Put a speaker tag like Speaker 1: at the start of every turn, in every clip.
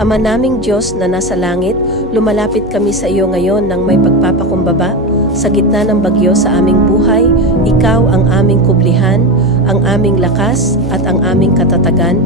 Speaker 1: Ama naming Diyos na nasa langit, lumalapit kami sa iyo ngayon ng may pagpapakumbaba. Sa gitna ng bagyo sa aming buhay, ikaw ang aming kublihan, ang aming lakas at ang aming katatagan.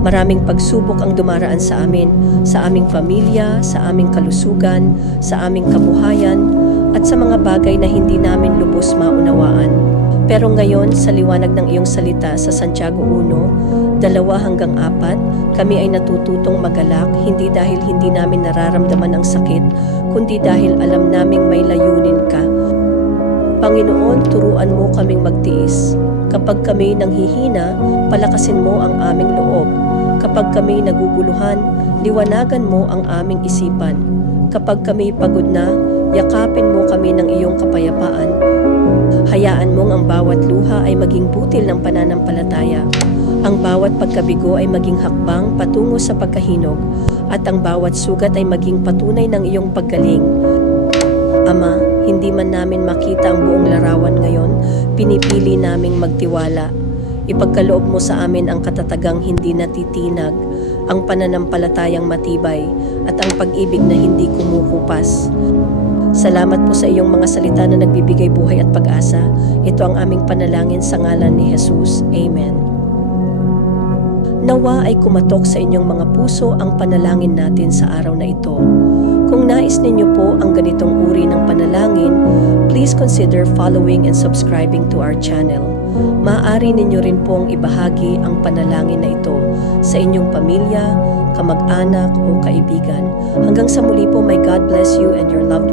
Speaker 1: Maraming pagsubok ang dumaraan sa amin, sa aming pamilya, sa aming kalusugan, sa aming kabuhayan, at sa mga bagay na hindi namin lubos maunawaan. Pero ngayon, sa liwanag ng iyong salita sa Santiago 1, dalawa hanggang apat, kami ay natututong magalak hindi dahil hindi namin nararamdaman ang sakit, kundi dahil alam naming may layunin ka. Panginoon, turuan mo kaming magtiis. Kapag kami nanghihina, palakasin mo ang aming loob. Kapag kami naguguluhan, liwanagan mo ang aming isipan. Kapag kami pagod na, yakapin mo kami ng iyong kapayapaan. Ang bawat luha ay maging butil ng pananampalataya. Ang bawat pagkabigo ay maging hakbang patungo sa pagkahinog, at ang bawat sugat ay maging patunay ng iyong paggaling. Ama, hindi man namin makita ang buong larawan ngayon, pinipili naming magtiwala. Ipagkaloob mo sa amin ang katatagang hindi natitinag, ang pananampalatayang matibay, at ang pag-ibig na hindi kumukupas. Salamat po sa iyong mga salita na nagbibigay buhay at pag-asa. Ito ang aming panalangin sa ngalan ni Jesus. Amen. Nawa ay kumatok sa inyong mga puso ang panalangin natin sa araw na ito. Kung nais ninyo po ang ganitong uri ng panalangin, please consider following and subscribing to our channel. Maaari ninyo rin pong ibahagi ang panalangin na ito sa inyong pamilya, kamag-anak o kaibigan. Hanggang sa muli po, may God bless you and your loved.